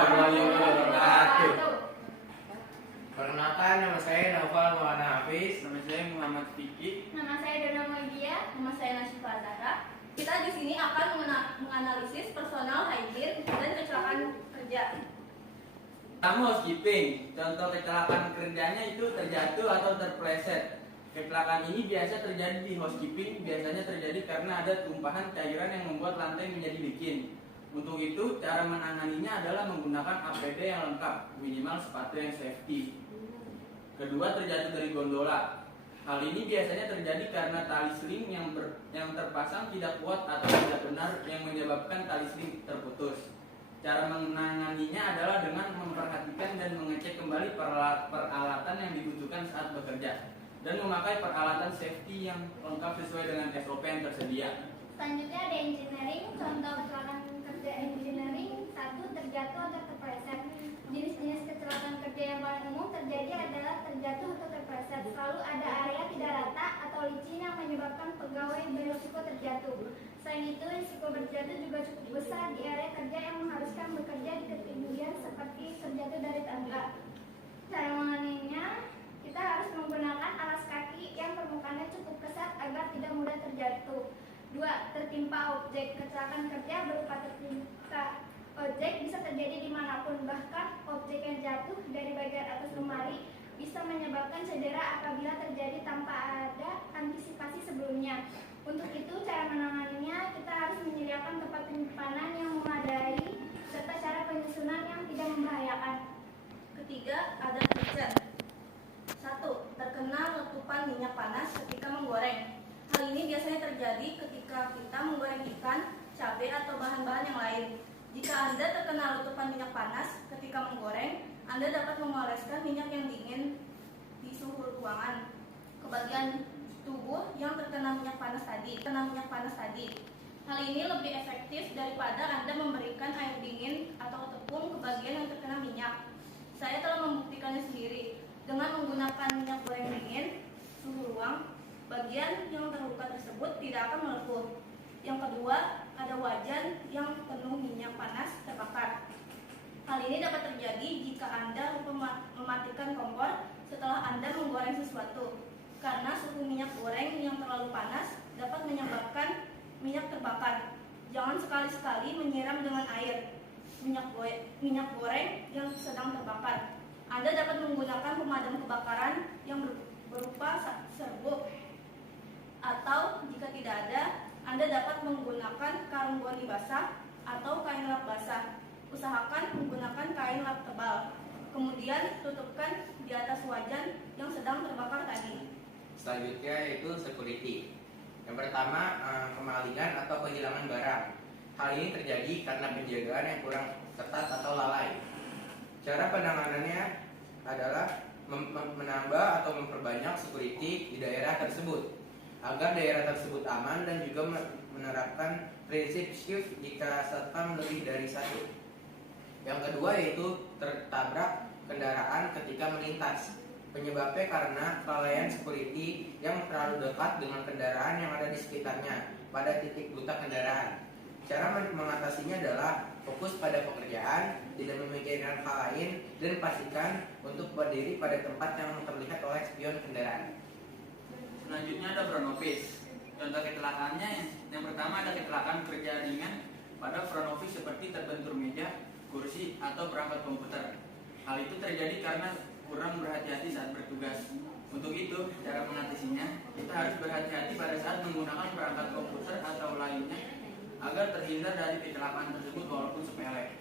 warahmatullahi wabarakatuh. Perkenalkan, nama saya Naufal Maulana Hafiz. Nama saya Muhammad Fikri. Nama saya Dona Moidia. Nama saya Nasyifa Zahra. Kita di sini akan menganalisis personal hygiene dan kecelakaan kerja. Kamu housekeeping. Contoh kecelakaan kerjanya itu terjatuh atau terpleset. Kecelakaan ini biasa terjadi di housekeeping, biasanya terjadi karena ada tumpahan cairan yang membuat lantai menjadi licin. Untuk itu, cara menanganinya adalah menggunakan APD yang lengkap, minimal sepatu yang safety. Kedua, terjatuh dari gondola. Hal ini biasanya terjadi karena tali seling yang terpasang tidak kuat atau tidak benar yang menyebabkan tali seling terputus. Cara menanganinya adalah dengan memperhatikan dan mengecek kembali peralatan yang dibutuhkan saat bekerja dan memakai peralatan safety yang lengkap sesuai dengan SOP yang tersedia. Selanjutnya ada engineering. Contoh kecelakaan kerja engineering: 1. Terjatuh atau terpleset. Jenis-jenis kecelakaan kerja yang paling umum terjadi adalah terjatuh atau terpleset. Selalu ada area tidak rata atau licin yang menyebabkan pegawai berisiko terjatuh. Selain itu, risiko berjatuh juga cukup besar di area kerja yang mengharuskan bekerja di ketinggian seperti terjatuh dari tangga. Cara menanganinya, kita harus menggunakan alas kaki yang permukaannya cukup kesat agar tidak mudah terjatuh. 2. Tertimpa objek. Kecelakaan kerja berupa tertimpa objek bisa terjadi dimanapun, bahkan objek yang jatuh dari bagian atas lemari bisa menyebabkan cedera apabila terjadi tanpa ada antisipasi sebelumnya. Untuk itu, cara menanganinya, kita harus menyediakan tempat penyimpanan yang memadai serta cara penyusunan yang tidak membahayakan. Ketiga, ada kerja. 1. Terkena letupan minyak panas ketika menggoreng. Hal ini biasanya terjadi ketika kita menggoreng ikan, cabai, atau bahan-bahan yang lain. Jika Anda terkena letupan minyak panas ketika menggoreng, Anda dapat mengoleskan minyak yang dingin di suhu ruangan ke bagian tubuh yang terkena minyak panas tadi. Hal ini lebih efektif daripada Anda memberikan air dingin atau tepung ke bagian yang terkena minyak. Saya telah membuktikannya sendiri. Dengan menggunakan minyak goreng dingin suhu ruang, bagian yang terluka tersebut tidak akan melepuh. Yang kedua, ada wajan yang penuh minyak panas terbakar. Hal ini dapat terjadi jika Anda lupa mematikan kompor setelah Anda menggoreng sesuatu, karena suhu minyak goreng yang terlalu panas dapat menyebabkan minyak terbakar. Jangan sekali-sekali menyiram dengan air minyak goreng yang sedang terbakar. Anda dapat menggunakan pemadam kebakaran yang berupa serbuk, atau jika tidak ada, Anda dapat menggunakan karung goni basah atau kain lap basah. Usahakan menggunakan kain lap tebal. Kemudian tutupkan di atas wajan yang sedang terbakar tadi. Selanjutnya yaitu security. Yang pertama, kemalingan atau kehilangan barang. Hal ini terjadi karena penjagaan yang kurang ketat atau lalai. Cara penanganannya adalah menambah atau memperbanyak security di daerah tersebut agar daerah tersebut aman, dan juga menerapkan prinsip shift jika satpam lebih dari satu. Yang kedua yaitu tertabrak kendaraan ketika melintas. Penyebabnya karena kelalaian security yang terlalu dekat dengan kendaraan yang ada di sekitarnya pada titik buta kendaraan. Cara mengatasinya adalah fokus pada pekerjaan, tidak memikirkan hal lain, dan pastikan untuk berdiri pada tempat yang terlihat oleh spion kendaraan. Selanjutnya ada front office. Contoh kecelakaannya, yang pertama ada kecelakaan kerja ringan pada front office seperti terbentur meja, kursi, atau perangkat komputer. Hal itu terjadi karena kurang berhati-hati saat bertugas. Untuk itu, cara mengatasinya, kita harus berhati-hati pada saat menggunakan perangkat komputer atau lainnya agar terhindar dari kecelakaan tersebut walaupun sepele.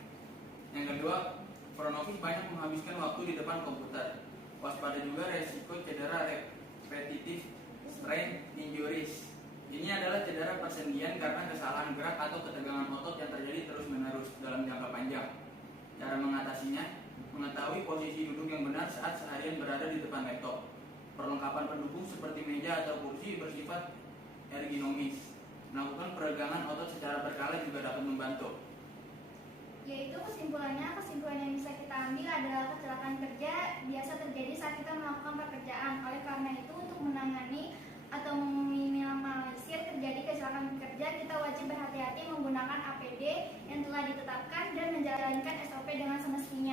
Yang kedua, front office banyak menghabiskan waktu di depan komputer. Waspada juga resiko cedera repetitif strain injuries. Ini adalah cedera persendian karena kesalahan gerak atau ketegangan otot yang terjadi terus-menerus dalam jangka panjang. Cara mengatasinya, mengetahui posisi duduk yang benar saat seharian berada di depan laptop. Perlengkapan pendukung seperti meja atau kursi bersifat ergonomis. Melakukan peregangan otot secara berkala juga dapat membantu. Yaitu kesimpulan yang bisa kita ambil adalah kecelakaan kerja biasa terjadi saat kita melakukan pekerjaan. Oleh karena itu, untuk menangani atau meminimalisir terjadi kecelakaan kerja, kita wajib berhati-hati menggunakan APD yang telah ditetapkan dan menjalankan SOP dengan semestinya.